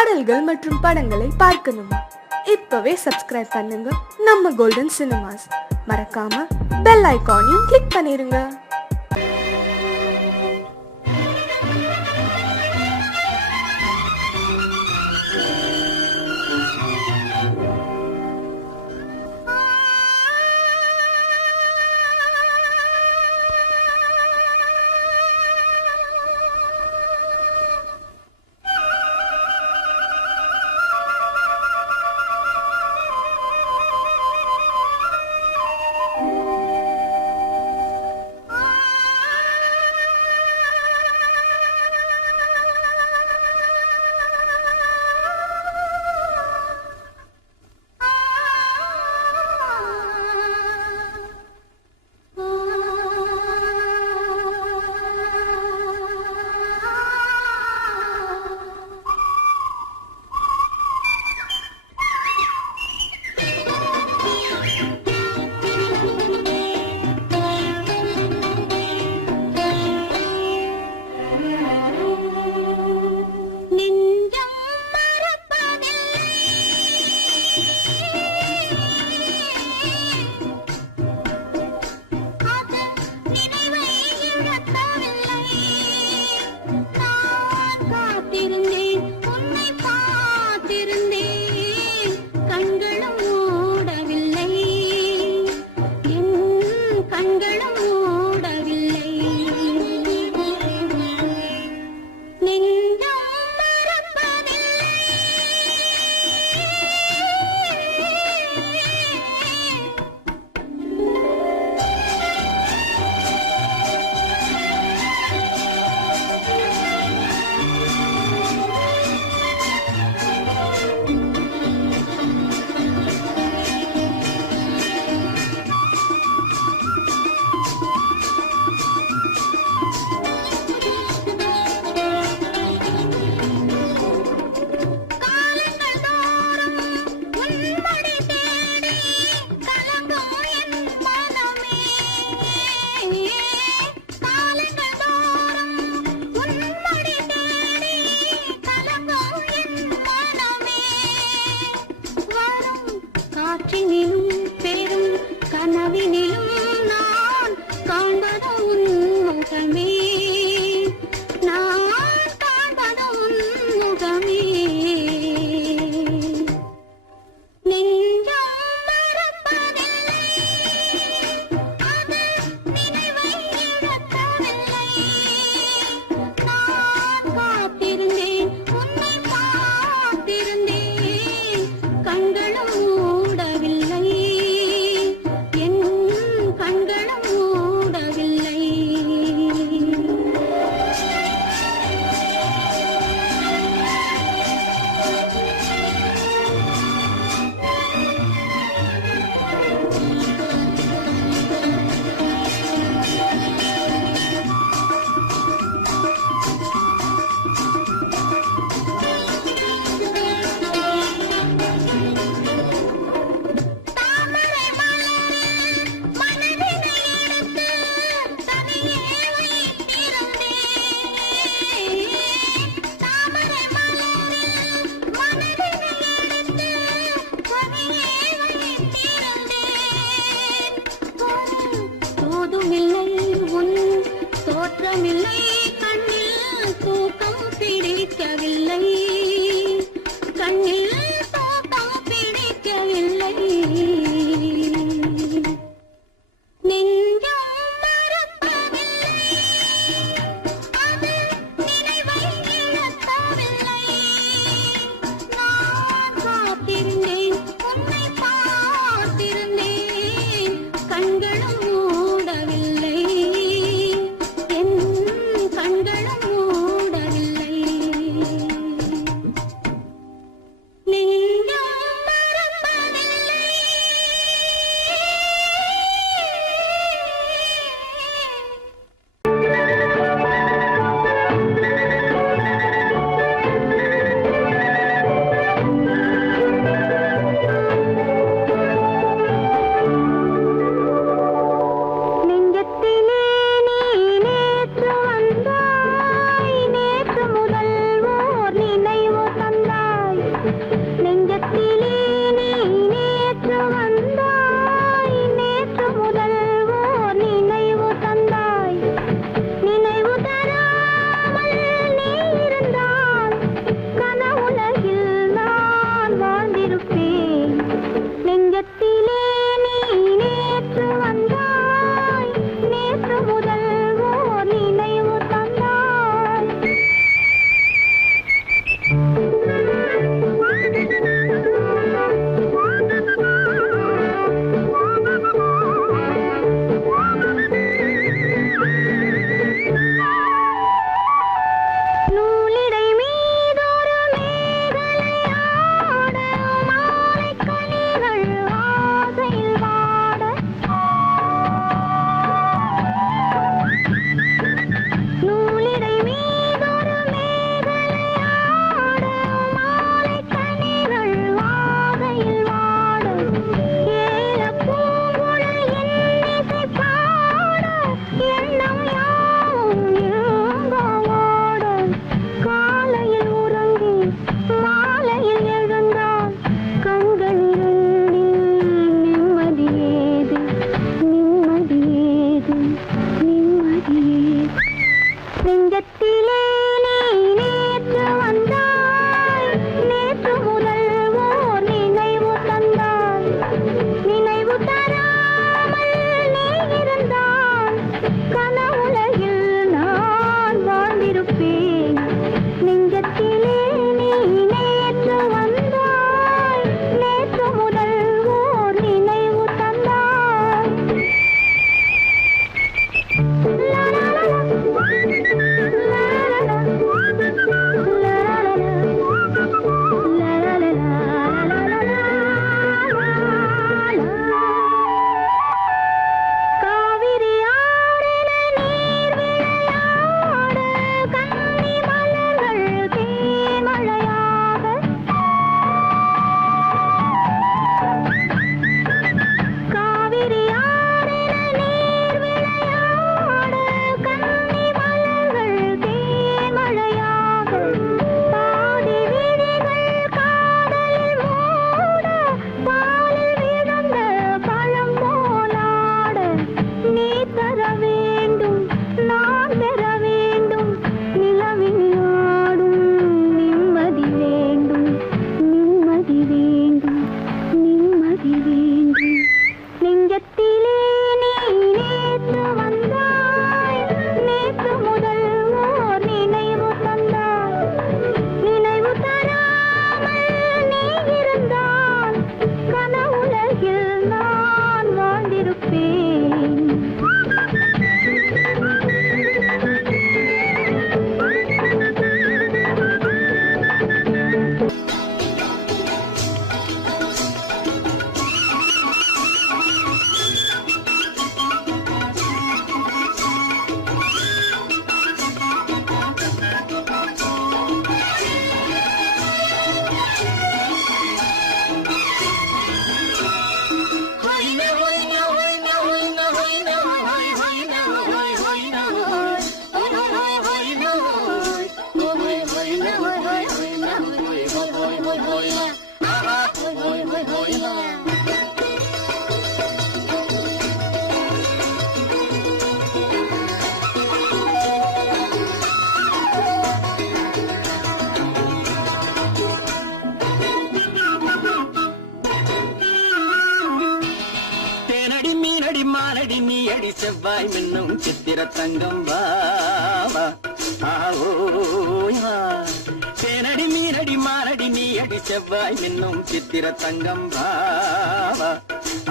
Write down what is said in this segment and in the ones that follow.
பாடல்கள் மற்றும் படங்களை பார்க்கணுமா? இப்பவே சப்ஸ்கிரைப் பண்ணுங்க நம்ம கோல்டன் சினிமாஸ். மறக்காம பெல் ஐகானையும் கிளிக் பண்ணிருங்க. கண்களும் மூடவில்லை. செவ்வாய் மின்னும் சித்திர தங்கம் வாவா ஆவோயா தேனடி மீனடி மானடி நீ அடி செவ்வாய் மின்னும் சித்திர தங்கம் வாவா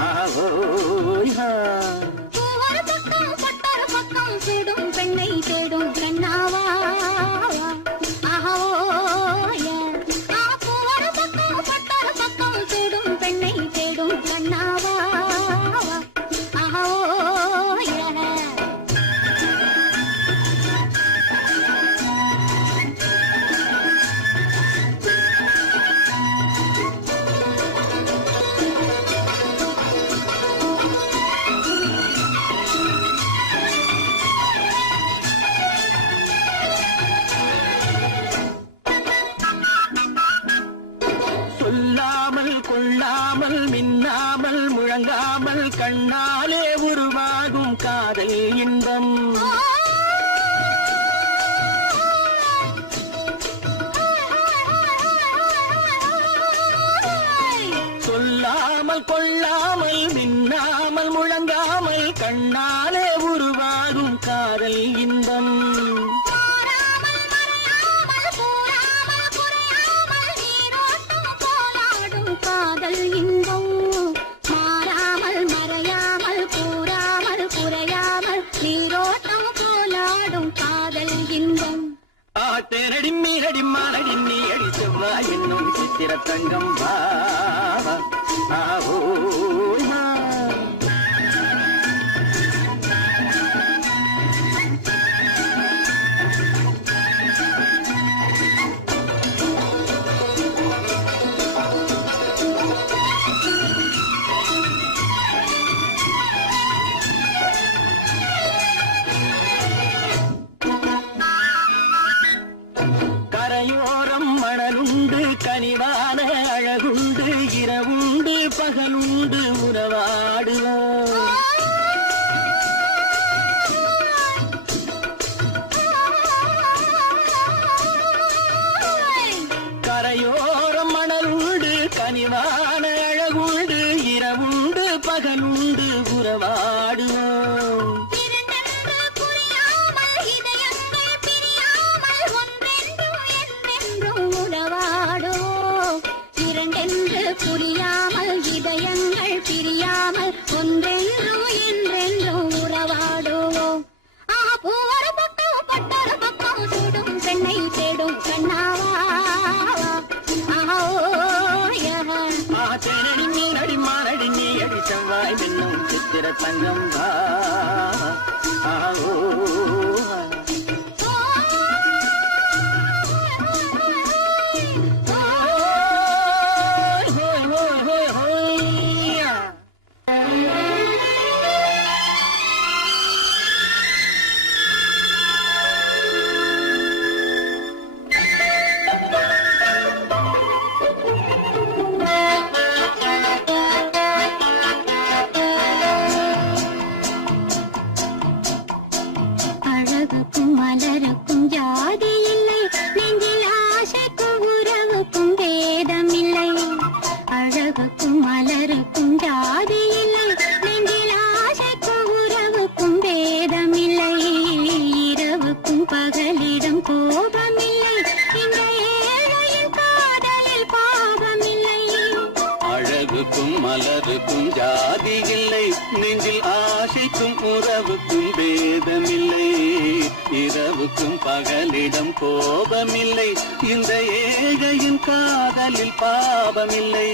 ஆவோயா தேடும் பெண்ணை தேடும் கண்ணாவா தேடும் பெண்ணை தேடும் கண்ணாவா கொள்ளாமல் மின்னாமல் முழங்காமல் கண்ணாலே உருவாகும் காதல் இன்பம் சொல்லாமல் கொள்ளாமல் மின்னாமல் முழங்காமல் கண்ணாலே உருவாகும் காதல் இன்பம் காதல் இன்பம் மாறாமல் மறையாமல் கூறாமல் குறையாமல் நீரோட்டம் போலாடும் காதல் இன்பம் தேனடி மீனடி மானடி நீ அடி செவ்வாய் என்னும் சித்திர தங்கம் வாவா ஆவோயா கரையோரம் மணலுண்டு கனிவான அழகுண்டு இரவுண்டு பகலுண்டு உறவாடுவோம் கரையோரம் மணலுண்டு கனிவான அழகுண்டு இரவுண்டு பகலுண்டு உறவாடுவோம் புரியாமல் இதயங்கள் பிரியாமல் ஒன்றென்றும் என்றென்றும் உறவாடுவோம் பூவரு பக்கம் பட்டரு பக்கம் சூடும் பெண்ணை தேடும் கண்ணாவா தேனடி மீனடி மானடி நீ அடி செவ்வாய் மின்னும் சித்திர தங்கம் ஆவோ அழகுக்கும் மலருக்கும் ஜாதி இல்லை நெஞ்சில் ஆசைக்கும் உறவுக்கும் பேதம் இல்லை அழகுக்கும் மலருக்கும் ஜாதி இல்லை நெஞ்சில் ஆசைக்கும் உறவுக்கும் பேதம் இல்லை இரவுக்கும் பகலிடம் கோபம் இல்லை இந்த ஏழையின் காதலில் பாவம் இல்லை அழகுக்கும் மலருக்கும் ஜாதி இல்லை நெஞ்சில் ஆசைக்கும் உறவுக்கும் பேதமில்லை இரவுக்கும் பகலிடம் கோபமில்லை இந்த ஏழையின் காதலில் பாவமில்லை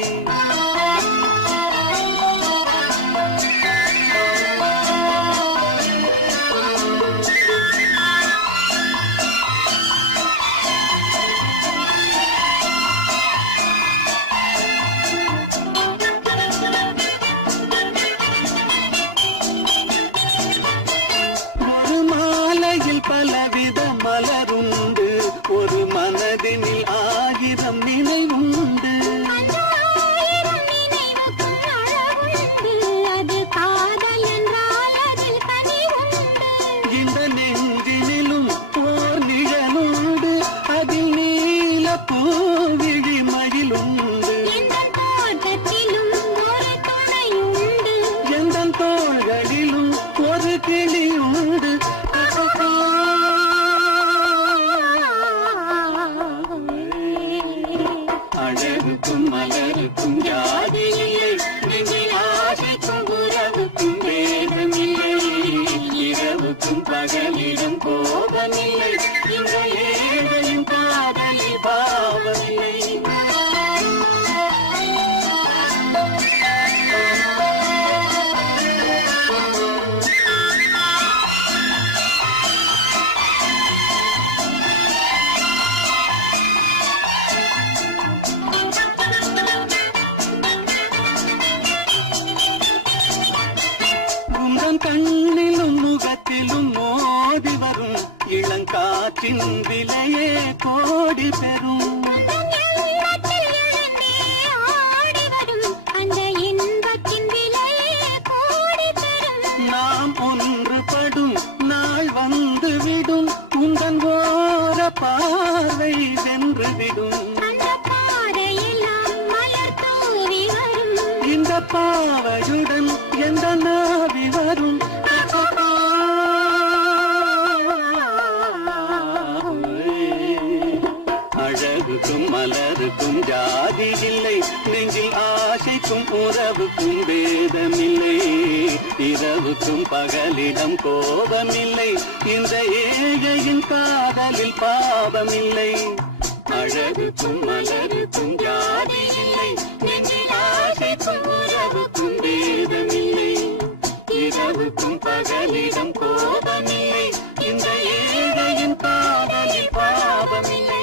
பலவித மலருண்டு ஒரு மனதினில் ஆயிரம் நினைவுண்டு அது காதல் என்றால் அதில் கனிவுண்டு இந்த நெஞ்சினிலும் ஓர் நிழலுண்டு அதில் நீல பூவிழி மயிலுண்டு எந்த தோட்டத்திலும் ஒரு துணையுண்டு எந்த தோள்களிலும் ஒரு அழகுக்கும் மலருக்கும் ஜாதி இல்லை நெஞ்சில் ஆசைக்கும் உறவுக்கும் வேதமில்லை இரவுக்கும் பகலிடம் கோபமில்லை இந்த ஏழையும் காதலில் பாவமில்லை கண்ணிலும் முகத்திலும் மோதி வரும் இளங்காற்றின் விலையே கோடி பெறும் நாம் ஒன்றுபடும் நாள் வந்துவிடும் உந்தன் ஓர பார்வை வென்றுவிடும் இந்த பாவையுடன் எந்த நாவி வரும் அழகுக்கும் மலருக்கும் ஜாதி இல்லை நெஞ்சில் ஆசைக்கும் உறவுக்கும் வேதமில்லை இரவுக்கும் பகலிடம் கோபமில்லை இந்த ஏழையின் காதலில் பாவமில்லை அழகுக்கும் மலருக்கும் ஜாதி இல்லை நெஞ்சில் ஆசைக்கும் உறவுக்கும் வேதமில்லை இரவுக்கும் பகலிடம் கோபமில்லை இந்த ஏழையின் காதலில் பாவமில்லை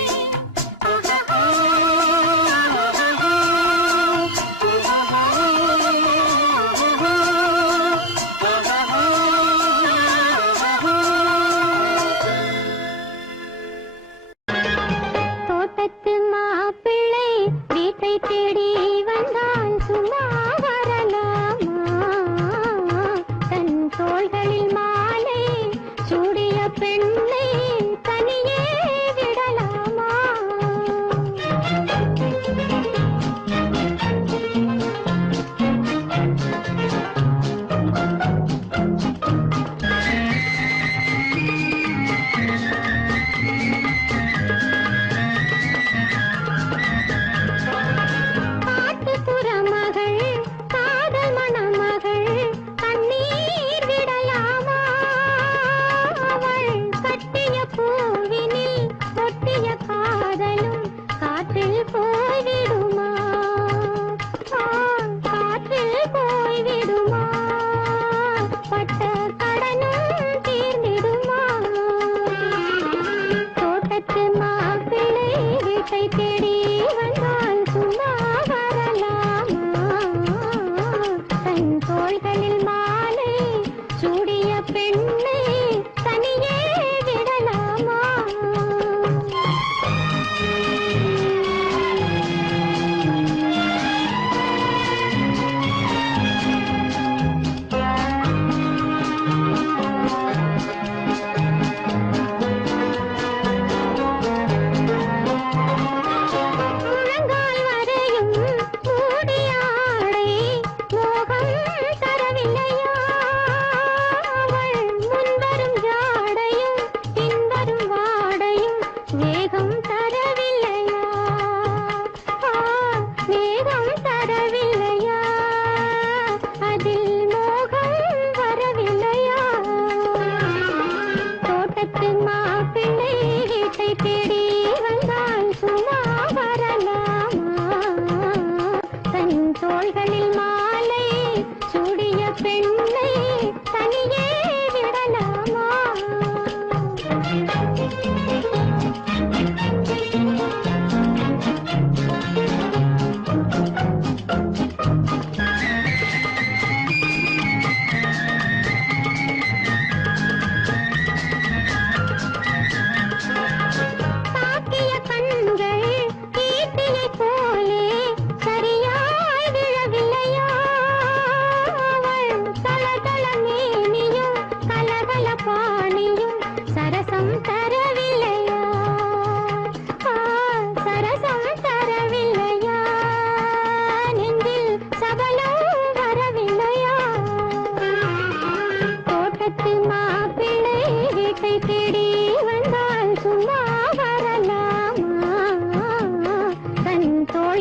தோட்டத்து மாப்பிள்ளை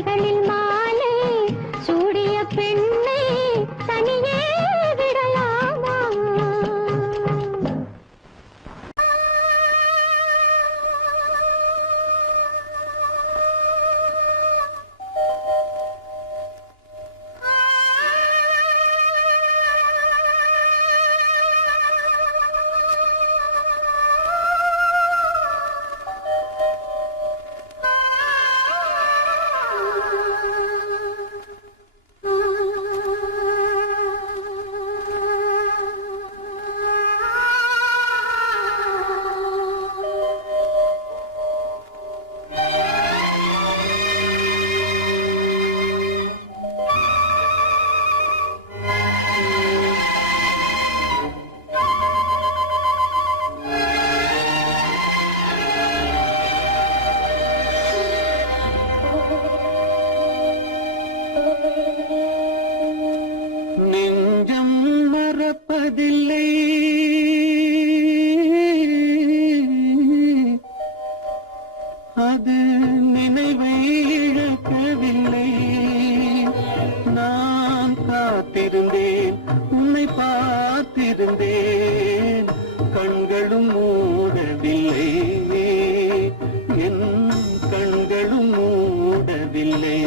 கைகளில் மாலை சூடிய பெண்ணை தனியே விடலாமா? நெஞ்சம் மறப்பதில்லை, அது நினைவை இழக்கவில்லை. நான் காத்திருந்தேன், உன்னை பார்த்திருந்தேன், கண்களும் மூடவில்லை, என் கண்களும் மூடவில்லை.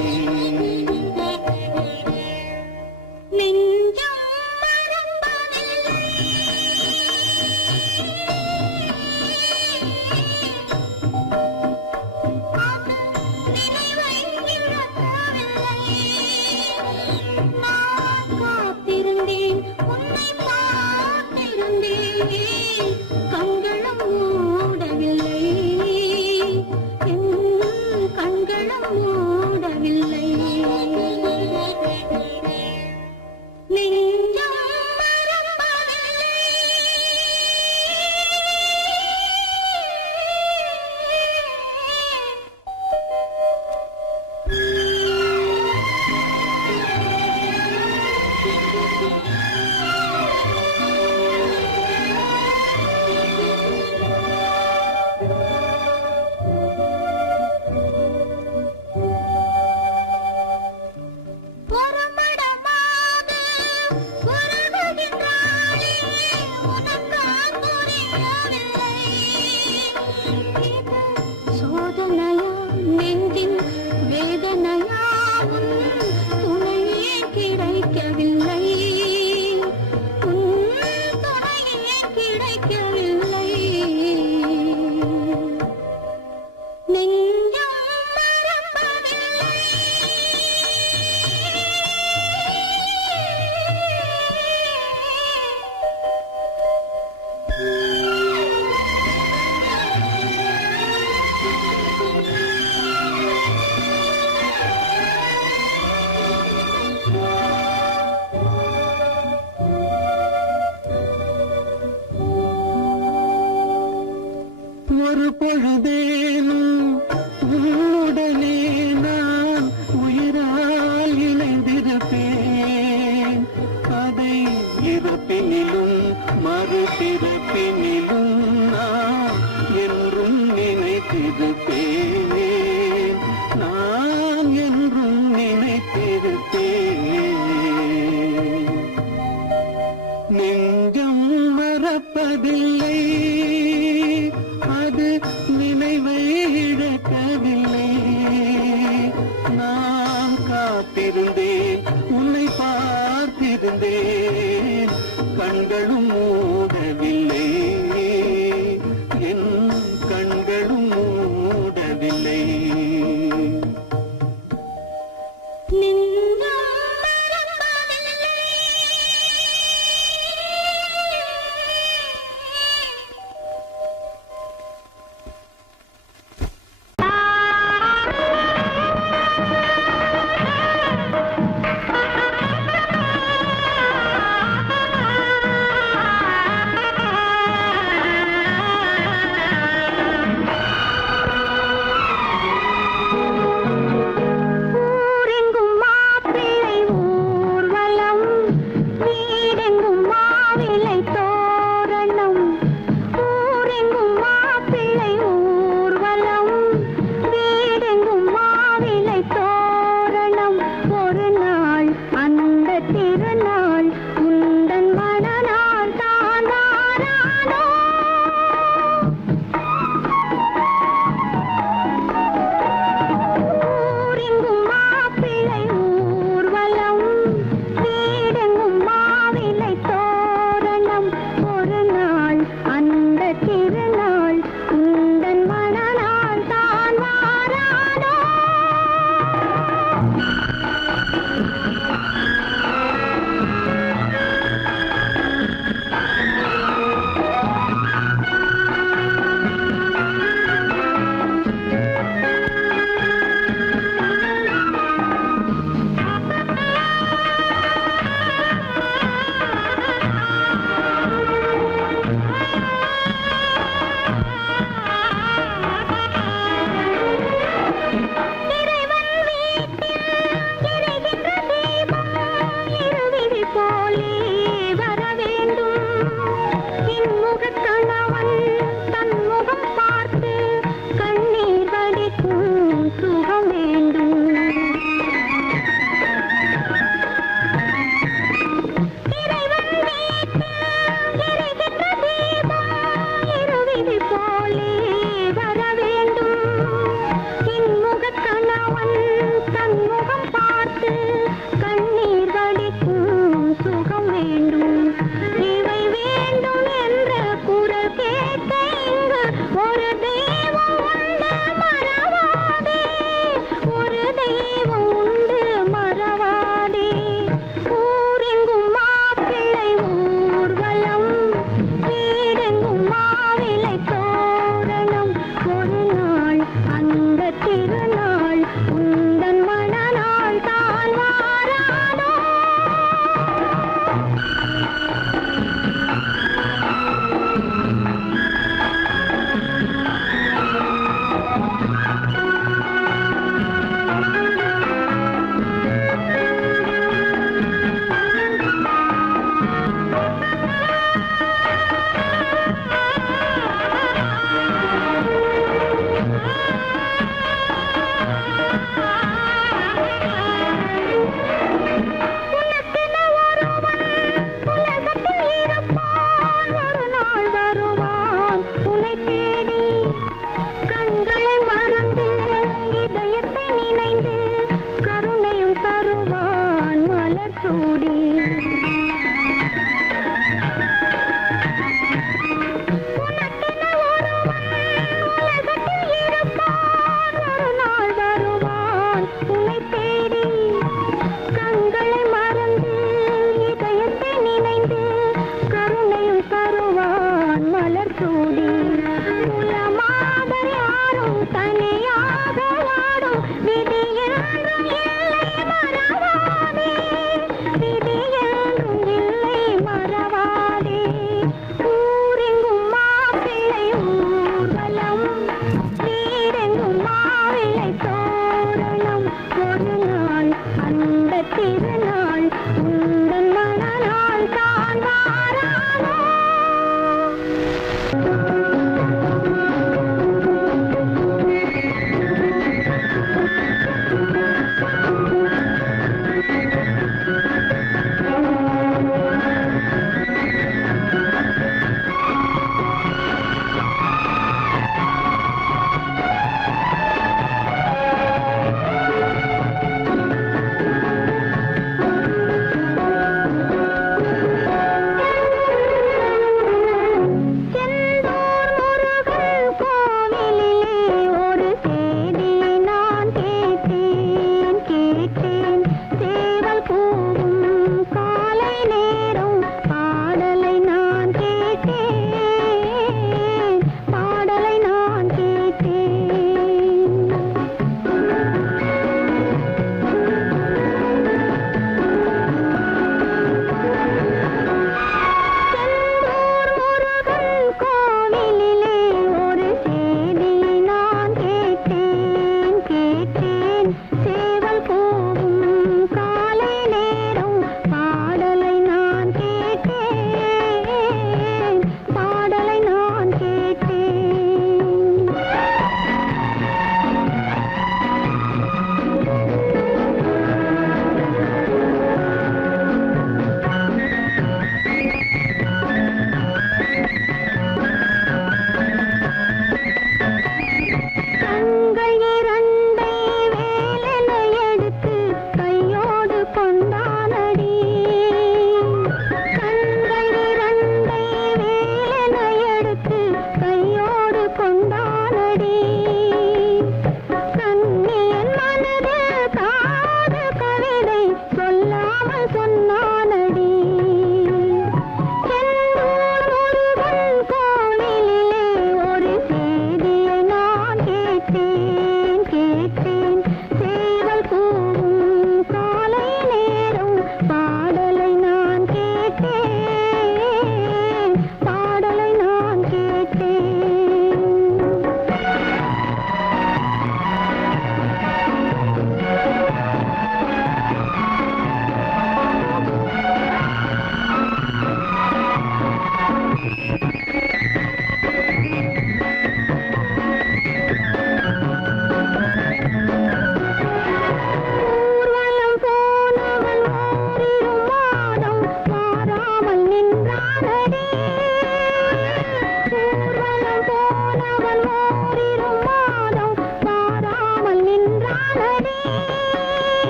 நெஞ்சம் மறப்பதில்லை, அது நினைவை இழக்கவில்லை. நான் காத்திருந்தேன், உன்னை பார்த்திருந்தேன், கண்களும் மூடவில்லை, என் கண்களும் மூடவில்லை.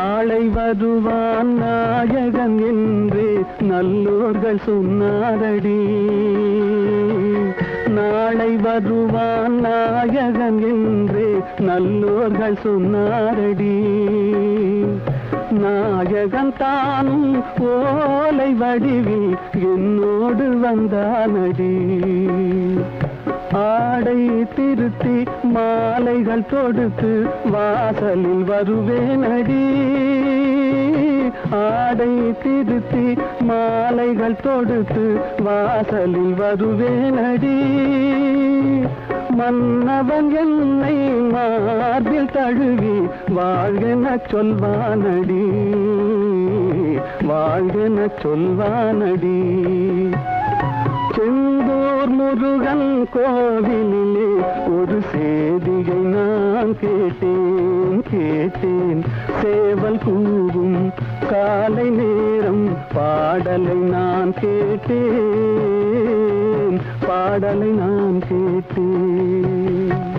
நாளை வருவான் நாயகன் என்று நல்லோர்கள் சொன்னாரடி. நாளை வருவான் நாயகன் என்று நல்லோர்கள் சொன்னாரடி. நாயகன் தானும் ஓலை வடிவில் என்னோடு வந்தானடி. ஆடை திருத்தி மாலைகள் தொடுத்து வாசலில் வருவேனடி. ஆடை திருத்தி மாலைகள் தொடுத்து வாசலில் வருவேனடி. மன்னவன் என்னை மார்பில் தழுவி வாழ்கென சொல்வானடி. வாழ்கென சொல்வானடி. செந்தூர் முருகன் கோவிலிலே ஒரு சேதியை நான் கேட்டேன். சேவல் கூவும் காலை நேரம் பாடலை நான் கேட்டேன். பாடலை நான் கேட்டேன்.